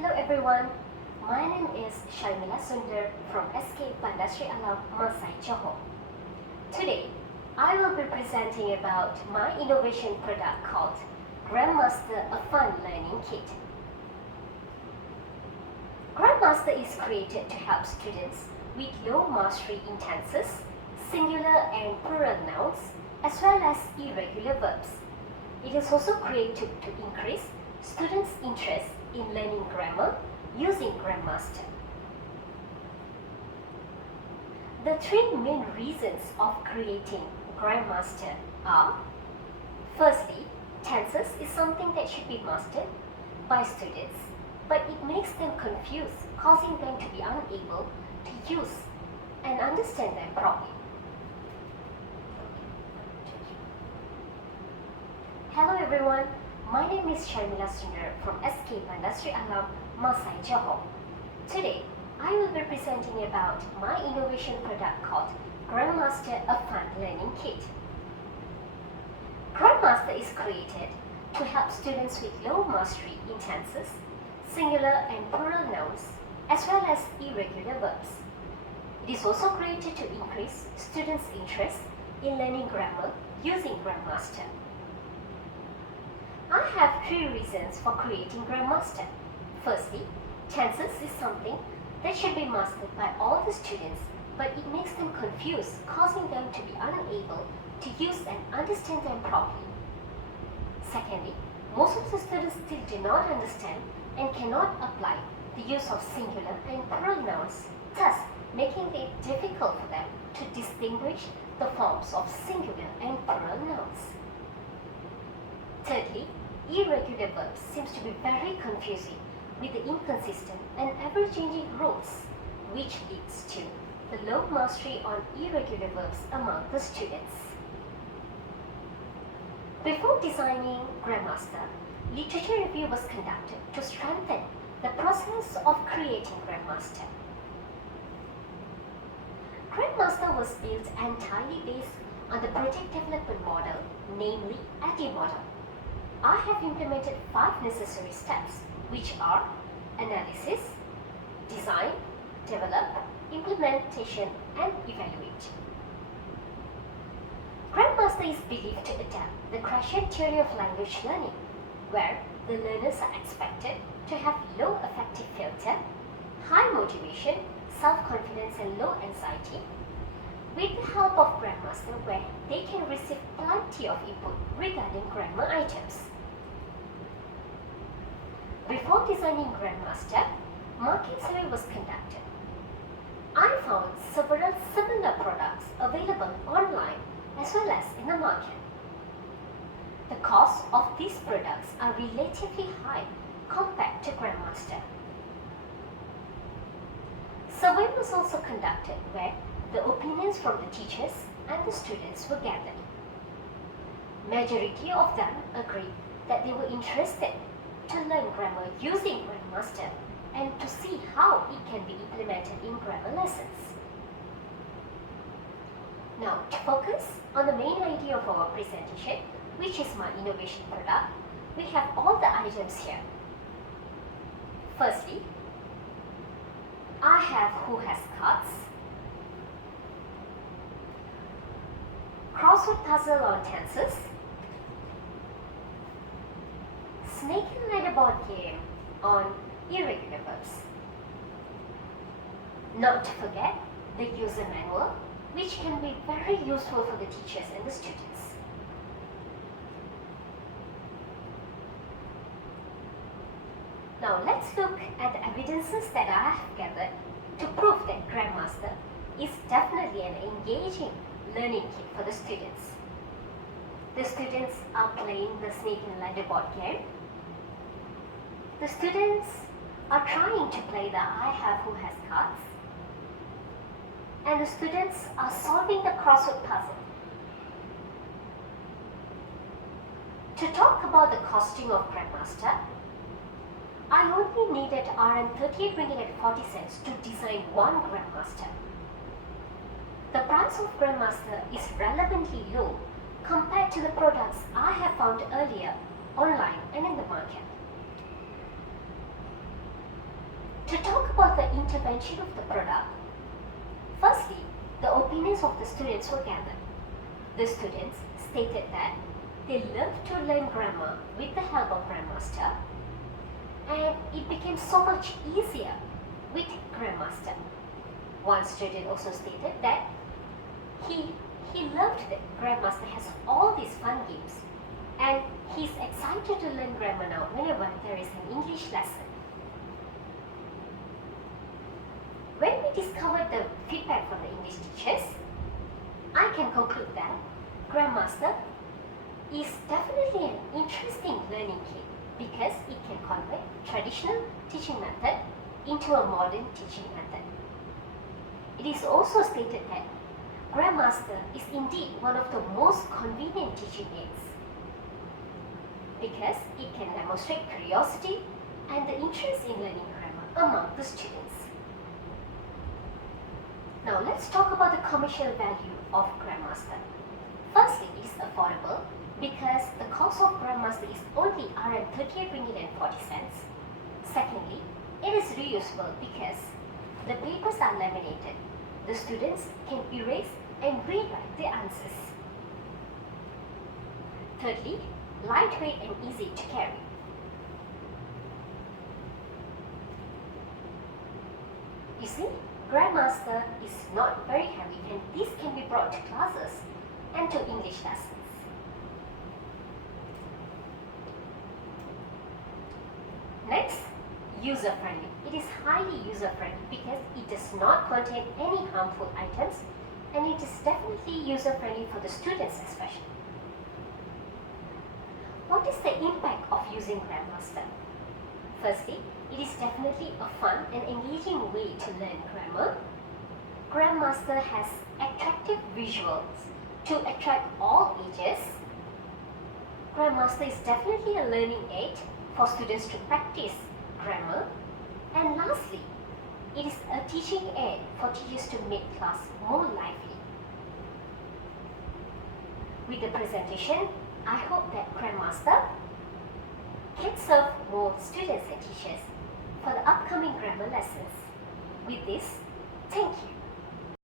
Hello everyone, my name is Sharmila Sundar from SK Pandasri Alam, Masai, Johor. Today, I will be presenting about my innovation product called Grandmaster, a fun learning kit. Grandmaster is created to help students with low mastery in tenses, singular and plural nouns, as well as irregular verbs. It is also created to increase students' interest in learning grammar using Grandmaster. The three main reasons of creating Grandmaster are: firstly, tenses is something that should be mastered by students, but it makes them confused, causing them to be unable to use and understand them properly. Hello everyone, my name is Sharmila Sundar from SK Pandasri Alam, Masai, Johor. Today, I will be presenting about my innovation product called Grandmaster, a fun learning kit. Grandmaster is created to help students with low mastery in tenses, singular and plural nouns, as well as irregular verbs. It is also created to increase students' interest in learning grammar using Grandmaster. I have three reasons for creating Grandmaster. Firstly, tenses is something that should be mastered by all the students, but it makes them confused, causing them to be unable to use and understand them properly. Secondly, most of the students still do not understand and cannot apply the use of singular and plural nouns, thus making it difficult for them to distinguish the forms of singular and plural nouns. Thirdly, irregular verbs seems to be very confusing with the inconsistent and ever-changing rules, which leads to the low mastery on irregular verbs among the students. Before designing Grandmaster, literature review was conducted to strengthen the process of creating Grandmaster. Grandmaster was built entirely based on the project development model, namely ADDI model. I have implemented 5 necessary steps, which are analysis, design, develop, implementation, and evaluate. Grandmaster is believed to adapt the Krashen theory of language learning, where the learners are expected to have low affective filter, high motivation, self-confidence, and low anxiety, with the help of Grandmaster, where they can receive plenty of input regarding grammar items. Before designing Grandmaster, market survey was conducted. I found several similar products available online as well as in the market. The cost of these products are relatively high compared to Grandmaster. Survey was also conducted where the opinions from the teachers and the students were gathered. Majority of them agreed that they were interested to learn grammar using Grandmaster and to see how it can be implemented in grammar lessons. Now, to focus on the main idea of our presentation, which is my innovation product, we have all the items here. Firstly, I have who has cards, crossword puzzle on tenses, snake and ladder board game on irregular verbs. Not to forget the user manual, which can be very useful for the teachers and the students. Now let's look at the evidences that I have gathered to prove that Grandmaster is definitely an engaging learning kit for the students. The students are playing the snake and ladder board game. The students are trying to play the I have who has cards. And the students are solving the crossword puzzle. To talk about the costing of Grandmaster, I only needed Rm 38 ringgit and 40 cents to design one Grandmaster. The price of Grandmaster is relevantly low compared to the products I have found earlier online and in the market. the intervention of the product, firstly, the opinions of the students were gathered. The students stated that they loved to learn grammar with the help of Grandmaster, and it became so much easier with Grandmaster. One student also stated that he loved that Grandmaster has all these fun games, and he's excited to learn grammar now whenever there is an English lesson. When we discovered the feedback from the English teachers, I can conclude that Grandmaster is definitely an interesting learning kit because it can convert traditional teaching method into a modern teaching method. It is also stated that Grandmaster is indeed one of the most convenient teaching aids because it can demonstrate curiosity and the interest in learning grammar among the students. Now let's talk about the commercial value of Grandmaster. Firstly, it is affordable because the cost of Grandmaster is only Rm38.40. Secondly, it is reusable because the papers are laminated. The students can erase and rewrite the answers. Thirdly, lightweight and easy to carry. You see, Grandmaster is not very heavy and this can be brought to classes and to English lessons. Next, user-friendly. It is highly user-friendly because it does not contain any harmful items and it is definitely user-friendly for the students especially. What is the impact of using Grandmaster? Firstly, it is definitely a fun and engaging way to learn grammar. Grandmaster has attractive visuals to attract all ages. Grandmaster is definitely a learning aid for students to practice grammar. And lastly, it is a teaching aid for teachers to make class more lively. With the presentation, I hope that Grandmaster can serve more students and teachers for the upcoming grammar lessons. With this, thank you.